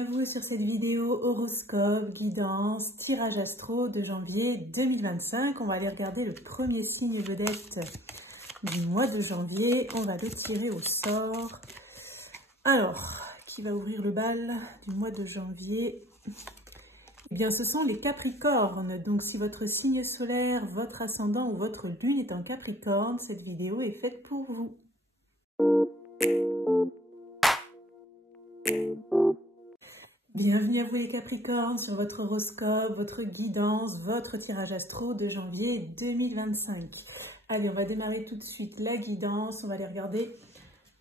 à vous sur cette vidéo horoscope, guidance, tirage astro de janvier 2025. On va aller regarder le premier signe vedette du mois de janvier. On va le tirer au sort. Alors, qui va ouvrir le bal du mois de janvier? Eh bien, ce sont les Capricornes. Donc, si votre signe solaire, votre ascendant ou votre lune est en Capricorne, cette vidéo est faite pour vous. Bienvenue à vous les Capricornes sur votre horoscope, votre guidance, votre tirage astro de janvier 2025. Allez, on va démarrer tout de suite la guidance. On va aller regarder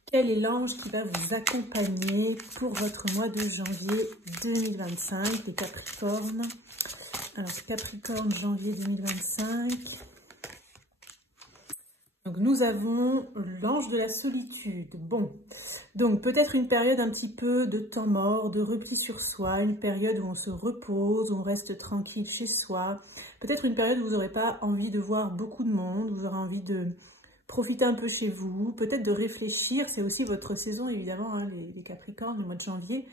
quel est l'ange qui va vous accompagner pour votre mois de janvier 2025, les Capricornes. Alors, Capricorne, janvier 2025. Donc, nous avons l'ange de la solitude. Bon, donc peut-être une période un petit peu de temps mort, de repli sur soi, une période où on se repose, où on reste tranquille chez soi. Peut-être une période où vous n'aurez pas envie de voir beaucoup de monde, où vous aurez envie de profiter un peu chez vous, peut-être de réfléchir. C'est aussi votre saison, évidemment, hein, les Capricornes, le mois de janvier.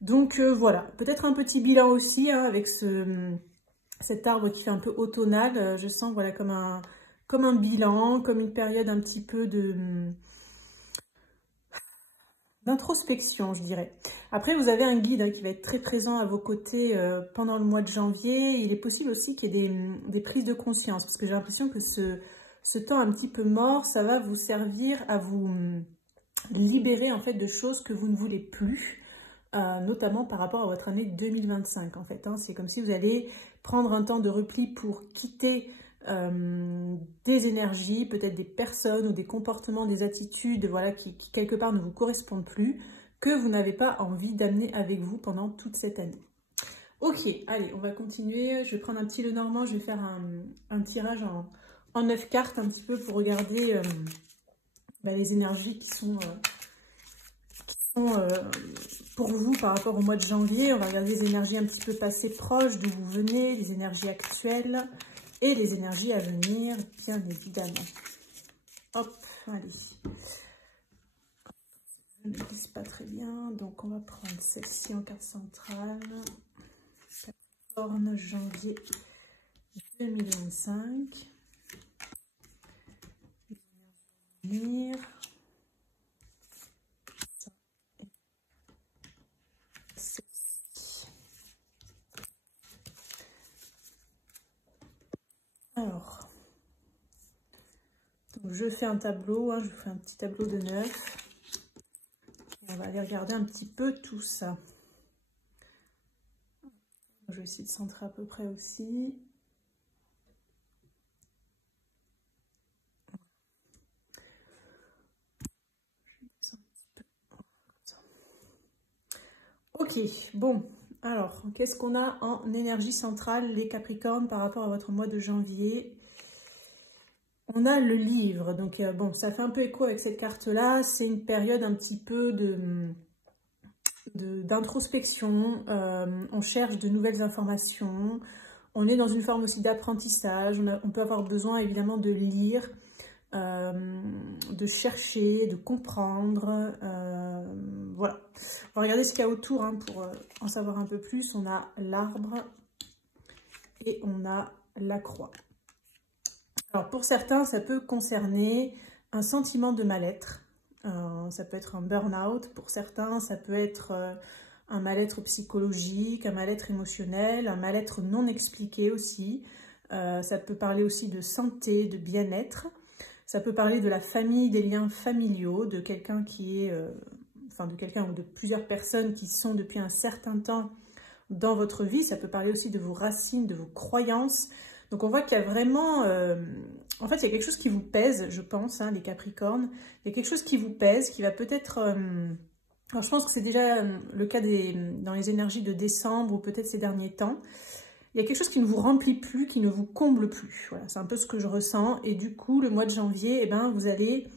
Donc voilà, peut-être un petit bilan aussi hein, avec cet arbre qui fait un peu automnal. Je sens voilà comme un bilan, comme une période un petit peu d'introspection, je dirais. Après, vous avez un guide hein, qui va être très présent à vos côtés pendant le mois de janvier. Il est possible aussi qu'il y ait des prises de conscience, parce que j'ai l'impression que ce temps un petit peu mort, ça va vous servir à vous libérer en fait de choses que vous ne voulez plus, notamment par rapport à votre année 2025 en fait. Hein. C'est comme si vous allez prendre un temps de repli pour quitter des énergies, peut-être des personnes ou des comportements, des attitudes voilà, qui quelque part ne vous correspondent plus, que vous n'avez pas envie d'amener avec vous pendant toute cette année. Ok, allez, on va continuer. Je vais prendre un petit Lenormand, je vais faire un tirage en 9 cartes un petit peu pour regarder les énergies qui sont pour vous par rapport au mois de janvier. On va regarder les énergies un petit peu passées proches, d'où vous venez, les énergies actuelles et les énergies à venir, bien évidemment. Hop, allez. Je ne glisse pas très bien, donc on va prendre celle-ci en carte centrale. Capricorne, janvier 2025. Venir. Alors, donc je fais un tableau, hein, je fais un petit tableau de 9. On va aller regarder un petit peu tout ça. Je vais essayer de centrer à peu près aussi. Ok, bon, alors, qu'est-ce qu'on a en énergie centrale, les Capricornes, par rapport à votre mois de janvier? On a le livre, donc bon, ça fait un peu écho avec cette carte-là. C'est une période un petit peu d'introspection. On cherche de nouvelles informations. On est dans une forme aussi d'apprentissage. On peut avoir besoin, évidemment, de lire, de chercher, de comprendre. Voilà. On va regarder ce qu'il y a autour hein, pour en savoir un peu plus. On a l'arbre et on a la croix. Alors pour certains, ça peut concerner un sentiment de mal-être. Ça peut être un burn-out. Pour certains, ça peut être un mal-être psychologique, un mal-être émotionnel, un mal-être non expliqué aussi. Ça peut parler aussi de santé, de bien-être. Ça peut parler de la famille, des liens familiaux, de quelqu'un qui est... de quelqu'un ou de plusieurs personnes qui sont depuis un certain temps dans votre vie. Ça peut parler aussi de vos racines, de vos croyances. Donc on voit qu'il y a vraiment... en fait, il y a quelque chose qui vous pèse, je pense, hein, les Capricornes. Il y a quelque chose qui vous pèse, qui va peut-être... alors je pense que c'est déjà le cas dans les énergies de décembre ou peut-être ces derniers temps. Il y a quelque chose qui ne vous remplit plus, qui ne vous comble plus. Voilà, c'est un peu ce que je ressens. Et du coup, le mois de janvier, eh ben, vous allez...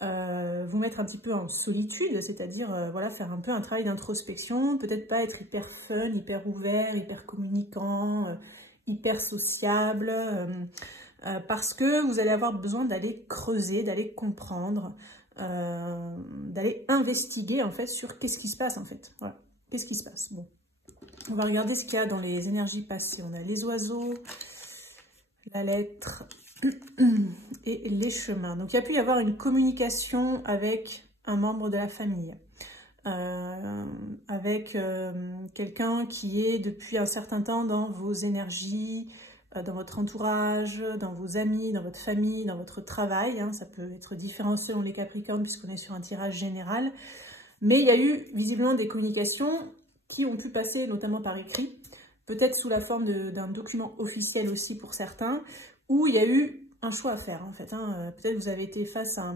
vous mettre un petit peu en solitude, c'est-à-dire voilà, faire un peu un travail d'introspection, peut-être pas être hyper fun, hyper ouvert, hyper communicant, hyper sociable, parce que vous allez avoir besoin d'aller creuser, d'aller comprendre, d'aller investiguer en fait sur qu'est-ce qui se passe en fait. Voilà. qu'est-ce qui se passe? Bon, on va regarder ce qu'il y a dans les énergies passées. On a les oiseaux, la lettre et les chemins. Donc, il y a pu y avoir une communication avec un membre de la famille, avec quelqu'un qui est depuis un certain temps dans vos énergies, dans votre entourage, dans vos amis, dans votre famille, dans votre travail. Hein. Ça peut être différent selon les Capricornes puisqu'on est sur un tirage général. Mais il y a eu visiblement des communications qui ont pu passer notamment par écrit, peut-être sous la forme d'un document officiel aussi pour certains, où il y a eu un choix à faire en fait. Hein. Peut-être vous avez été face à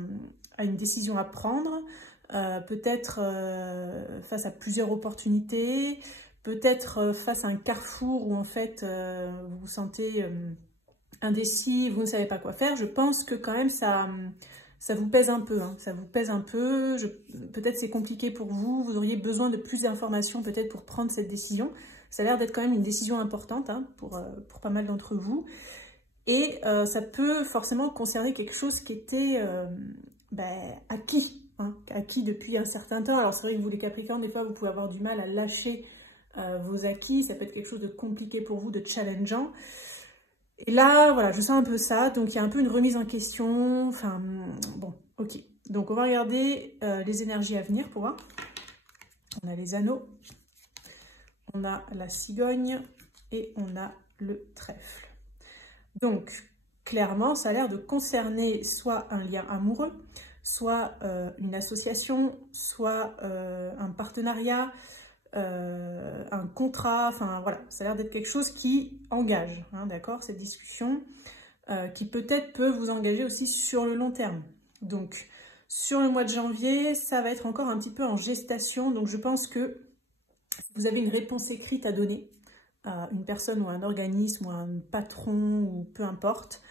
une décision à prendre, peut-être face à plusieurs opportunités, peut-être face à un carrefour où en fait vous vous sentez indécis, vous ne savez pas quoi faire. Je pense que quand même ça vous pèse un peu, hein. Ça vous pèse un peu, peut-être c'est compliqué pour vous, vous auriez besoin de plus d'informations peut-être pour prendre cette décision. Ça a l'air d'être quand même une décision importante hein, pour pas mal d'entre vous. Et ça peut forcément concerner quelque chose qui était acquis, hein, acquis depuis un certain temps. Alors c'est vrai que vous les Capricornes, des fois vous pouvez avoir du mal à lâcher vos acquis, ça peut être quelque chose de compliqué pour vous, de challengeant. Et là, voilà, je sens un peu ça, donc il y a un peu une remise en question, enfin, bon, ok. Donc on va regarder les énergies à venir pour voir. On a les anneaux, on a la cigogne et on a le trèfle. Donc, clairement, ça a l'air de concerner soit un lien amoureux, soit une association, soit un partenariat, un contrat, enfin voilà, ça a l'air d'être quelque chose qui engage, hein, d'accord, cette discussion, qui peut-être peut vous engager aussi sur le long terme. Donc, sur le mois de janvier, ça va être encore un petit peu en gestation, donc je pense que vous avez une réponse écrite à donner à une personne ou à un organisme ou à un patron ou peu importe.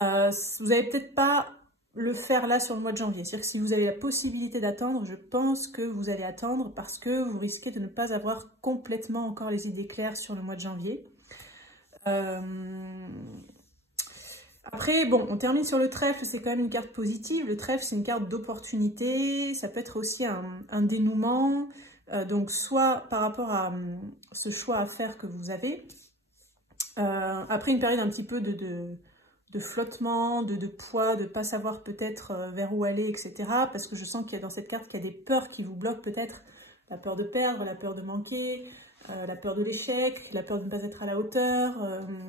Vous n'allez peut-être pas le faire là sur le mois de janvier. C'est-à-dire que si vous avez la possibilité d'attendre, je pense que vous allez attendre parce que vous risquez de ne pas avoir complètement encore les idées claires sur le mois de janvier. Après, bon, on termine sur le trèfle, c'est quand même une carte positive. Le trèfle, c'est une carte d'opportunité. Ça peut être aussi un dénouement. Donc, soit par rapport à ce choix à faire que vous avez. Après une période un petit peu de flottement, de poids, de ne pas savoir peut-être vers où aller, etc. Parce que je sens qu'il y a dans cette carte qu'il y a des peurs qui vous bloquent peut-être. La peur de perdre, la peur de manquer, la peur de l'échec, la peur de ne pas être à la hauteur.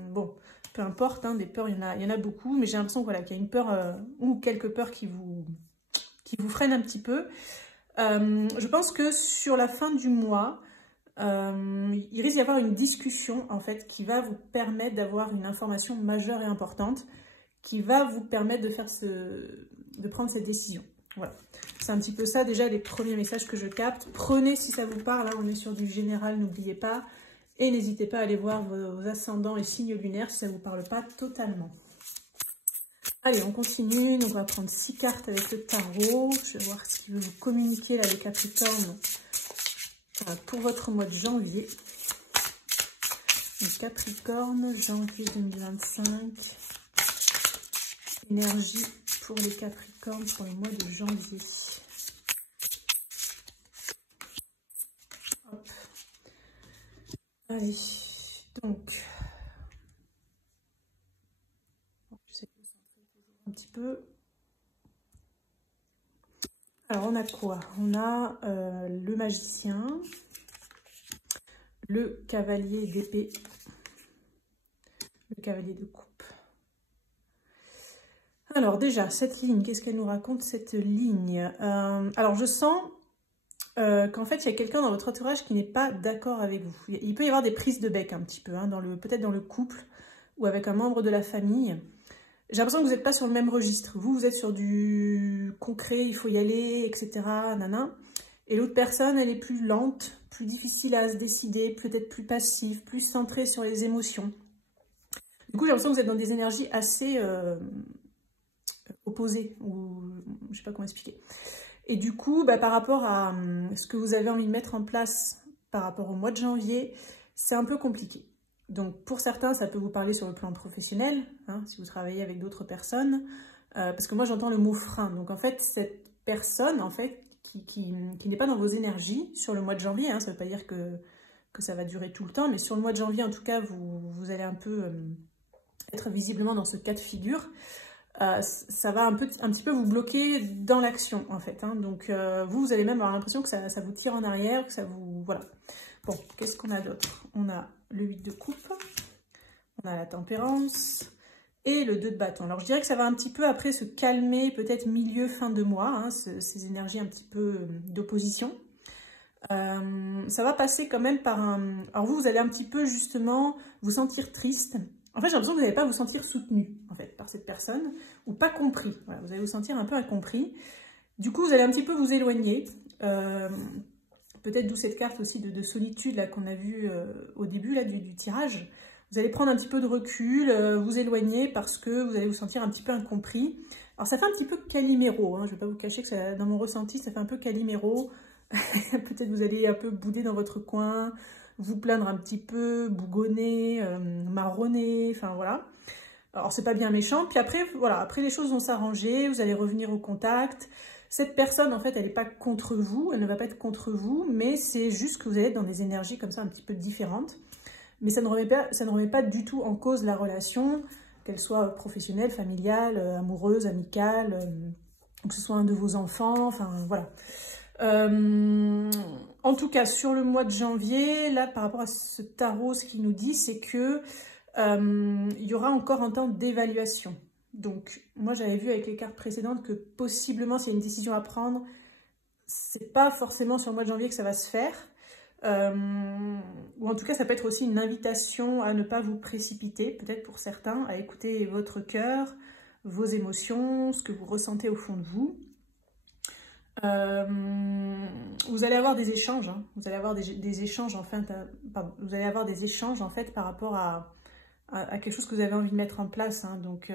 Bon, peu importe, hein, des peurs, il y en a beaucoup. Mais j'ai l'impression voilà, qu'il y a une peur ou quelques peurs qui vous freinent un petit peu. Je pense que sur la fin du mois, il risque d'y avoir une discussion en fait qui va vous permettre d'avoir une information majeure et importante qui va vous permettre de prendre cette décision. Voilà, c'est un petit peu ça déjà les premiers messages que je capte. Prenez si ça vous parle, là on est sur du général, n'oubliez pas. Et n'hésitez pas à aller voir vos ascendants et signes lunaires si ça ne vous parle pas totalement. Allez, on continue. Donc on va prendre 6 cartes avec le tarot. Je vais voir ce qu'il veut vous communiquer là les Capricornes pour votre mois de janvier. Donc Capricorne, janvier 2025. Énergie pour les Capricornes pour le mois de janvier. Hop. Allez, donc, j'essaie de me centrer un petit peu. Alors, on a quoi? On a le magicien, le cavalier d'épée, le cavalier de coupe. Alors déjà, cette ligne, qu'est-ce qu'elle nous raconte cette ligne? Alors je sens qu'en fait, il y a quelqu'un dans votre entourage qui n'est pas d'accord avec vous. Il peut y avoir des prises de bec un petit peu, hein, peut-être dans le couple ou avec un membre de la famille. J'ai l'impression que vous n'êtes pas sur le même registre. Vous êtes sur du concret, il faut y aller, etc. Nana. Et l'autre personne, elle est plus lente, plus difficile à se décider, peut-être plus passive, plus centrée sur les émotions. Du coup, j'ai l'impression que vous êtes dans des énergies assez opposées, ou je ne sais pas comment expliquer. Et du coup, par rapport à ce que vous avez envie de mettre en place par rapport au mois de janvier, c'est un peu compliqué. Donc pour certains, ça peut vous parler sur le plan professionnel, hein, si vous travaillez avec d'autres personnes, parce que moi j'entends le mot frein. Donc en fait, cette personne en fait qui n'est pas dans vos énergies sur le mois de janvier, hein. Ça ne veut pas dire que ça va durer tout le temps, mais sur le mois de janvier, en tout cas, vous allez un peu être visiblement dans ce cas de figure. Ça va un petit peu vous bloquer dans l'action, en fait, hein. Donc, vous allez même avoir l'impression que ça vous tire en arrière, que ça vous... Voilà. Bon, qu'est-ce qu'on a d'autre? On a le 8 de coupe, on a la tempérance et le 2 de bâton. Alors, je dirais que ça va un petit peu après se calmer, peut-être milieu, fin de mois, hein, ces énergies un petit peu d'opposition. Ça va passer quand même par un... Alors vous allez un petit peu justement vous sentir triste. En fait, j'ai l'impression que vous n'allez pas vous sentir soutenu, en fait, par cette personne, ou pas compris. Voilà, vous allez vous sentir un peu incompris. Du coup, vous allez un petit peu vous éloigner. Peut-être d'où cette carte aussi de solitude là qu'on a vue au début là, du tirage. Vous allez prendre un petit peu de recul, vous éloigner parce que vous allez vous sentir un petit peu incompris. Alors ça fait un petit peu Caliméro, hein, je ne vais pas vous cacher que ça, dans mon ressenti, ça fait un peu Caliméro. Peut-être vous allez un peu bouder dans votre coin, vous plaindre un petit peu, bougonner, marronner, enfin voilà. Alors c'est pas bien méchant, puis après, voilà, après les choses vont s'arranger, vous allez revenir au contact. Cette personne, en fait, elle n'est pas contre vous, elle ne va pas être contre vous, mais c'est juste que vous allez être dans des énergies comme ça un petit peu différentes. Mais ça ne remet pas du tout en cause la relation, qu'elle soit professionnelle, familiale, amoureuse, amicale, que ce soit un de vos enfants, enfin voilà. En tout cas, sur le mois de janvier, là, par rapport à ce tarot, ce qu'il nous dit, c'est que il y aura encore un temps d'évaluation. Donc, moi, j'avais vu avec les cartes précédentes que possiblement, s'il y a une décision à prendre, c'est pas forcément sur le mois de janvier que ça va se faire. Ou en tout cas, ça peut être aussi une invitation à ne pas vous précipiter, peut-être pour certains, à écouter votre cœur, vos émotions, ce que vous ressentez au fond de vous. Vous allez avoir des échanges, hein. Vous allez avoir des échanges en fait, vous allez avoir des échanges en fait par rapport à quelque chose que vous avez envie de mettre en place, hein. Donc,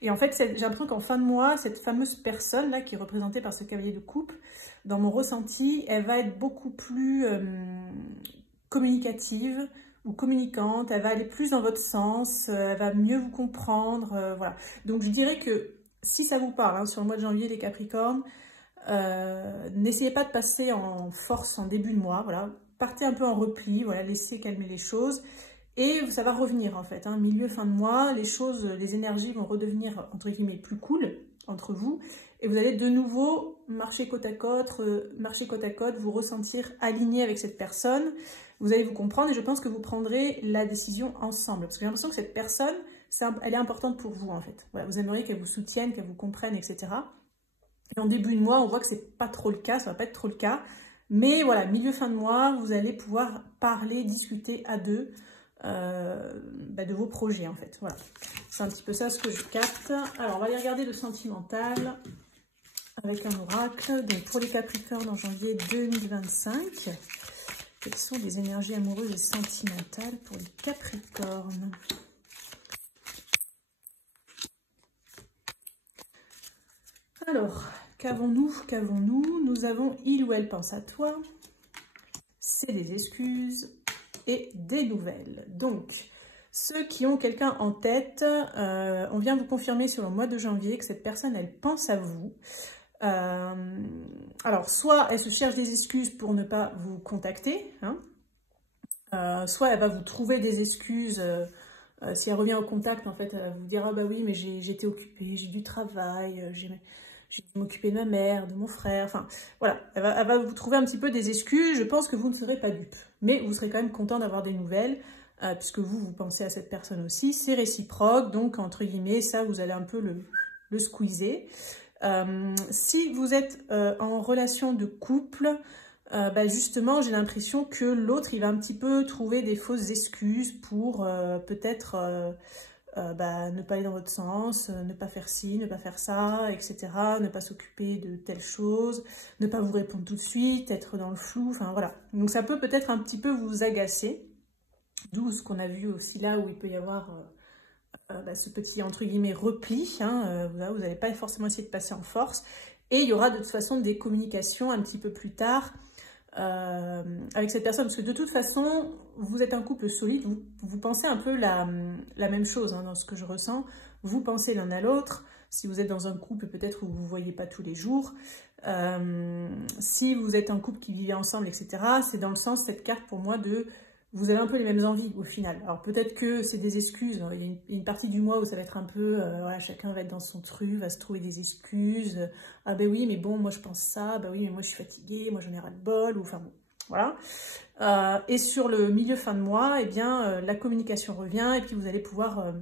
et en fait, j'ai l'impression qu'en fin de mois, cette fameuse personne là qui est représentée par ce cavalier de coupe, dans mon ressenti, elle va être beaucoup plus communicative ou communicante, elle va aller plus dans votre sens, elle va mieux vous comprendre, voilà. Donc je dirais que si ça vous parle, hein, sur le mois de janvier, les Capricornes, n'essayez pas de passer en force en début de mois, voilà. Partez un peu en repli, voilà, laissez calmer les choses. Et ça va revenir en fait, hein, milieu, fin de mois, les énergies vont redevenir entre guillemets plus cool entre vous. Et vous allez de nouveau marcher côte à côte, vous ressentir aligné avec cette personne. Vous allez vous comprendre et je pense que vous prendrez la décision ensemble. Parce que j'ai l'impression que cette personne, elle est importante pour vous en fait. Voilà, vous aimeriez qu'elle vous soutienne, qu'elle vous comprenne, etc. Et en début de mois, on voit que c'est pas trop le cas, ça va pas être trop le cas. Mais voilà, milieu, fin de mois, vous allez pouvoir parler, discuter à deux. De vos projets en fait, voilà, c'est un petit peu ça ce que je capte. Alors on va aller regarder le sentimental avec un oracle. Donc pour les Capricornes en janvier 2025, quelles sont les énergies amoureuses et sentimentales pour les Capricornes? Alors, qu'avons-nous? Nous avons il ou elle pense à toi, c'est des excuses et des nouvelles. Donc, ceux qui ont quelqu'un en tête, on vient vous confirmer sur le mois de janvier que cette personne, elle pense à vous. Alors, soit elle se cherche des excuses pour ne pas vous contacter, hein, soit elle va vous trouver des excuses. Si elle revient au contact, en fait, elle va vous dire « Ah bah oui, mais j'étais occupée, j'ai du travail, j'ai dû m'occuper de ma mère, de mon frère. » Enfin, voilà, elle va vous trouver un petit peu des excuses. Je pense que vous ne serez pas dupe. Mais vous serez quand même content d'avoir des nouvelles, puisque vous pensez à cette personne aussi. C'est réciproque, donc entre guillemets, ça, vous allez un peu le squeezer. Si vous êtes en relation de couple, justement, j'ai l'impression que l'autre, il va un petit peu trouver des fausses excuses pour peut-être ne pas aller dans votre sens, ne pas faire ci, ne pas faire ça, etc. Ne pas s'occuper de telle chose, ne pas vous répondre tout de suite, être dans le flou, enfin voilà. Donc ça peut peut-être un petit peu vous agacer, d'où ce qu'on a vu aussi là où il peut y avoir ce petit entre guillemets repli, hein, vous n'allez pas forcément essayer de passer en force, et il y aura de toute façon des communications un petit peu plus tard, avec cette personne, parce que de toute façon, vous êtes un couple solide, vous pensez un peu la même chose, hein, dans ce que je ressens, vous pensez l'un à l'autre, si vous êtes dans un couple peut-être où vous ne vous voyez pas tous les jours, Si vous êtes un couple qui vivait ensemble, etc., c'est dans le sens, cette carte pour moi, de vous avez un peu les mêmes envies au final. Alors peut-être que c'est des excuses, il y a une partie du mois où ça va être un peu, voilà, chacun va être dans son truc, va se trouver des excuses. Ah ben oui, mais bon, moi je pense ça, ben oui, mais moi je suis fatiguée, moi j'en ai ras-le-bol, ou enfin bon, voilà. Et sur le milieu fin de mois, eh bien, la communication revient et puis vous allez pouvoir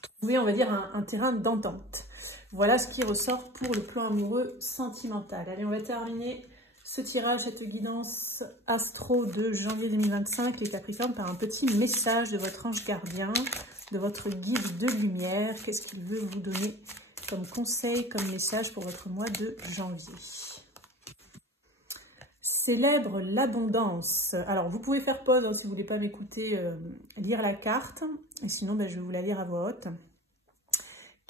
trouver, on va dire, un terrain d'entente. Voilà ce qui ressort pour le plan amoureux sentimental. Allez, on va terminer ce tirage, cette guidance astro de janvier 2025, les Capricornes, par un petit message de votre ange gardien, de votre guide de lumière. Qu'est-ce qu'il veut vous donner comme conseil, comme message pour votre mois de janvier? Célèbre l'abondance. Alors, vous pouvez faire pause hein, si vous ne voulez pas m'écouter lire la carte. Et sinon, ben, je vais vous la lire à voix haute.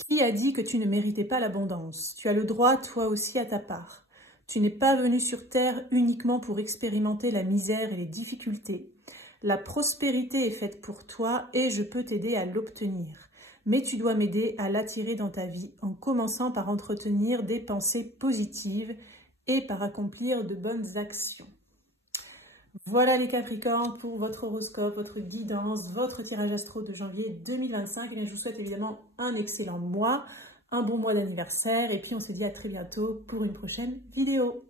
Qui a dit que tu ne méritais pas l'abondance? Tu as le droit, toi aussi, à ta part. Tu n'es pas venu sur Terre uniquement pour expérimenter la misère et les difficultés. La prospérité est faite pour toi et je peux t'aider à l'obtenir. Mais tu dois m'aider à l'attirer dans ta vie en commençant par entretenir des pensées positives et par accomplir de bonnes actions. Voilà les Capricornes pour votre horoscope, votre guidance, votre tirage astro de janvier 2025. Et bien, je vous souhaite évidemment un excellent mois, un bon mois d'anniversaire. Et puis on se dit à très bientôt pour une prochaine vidéo.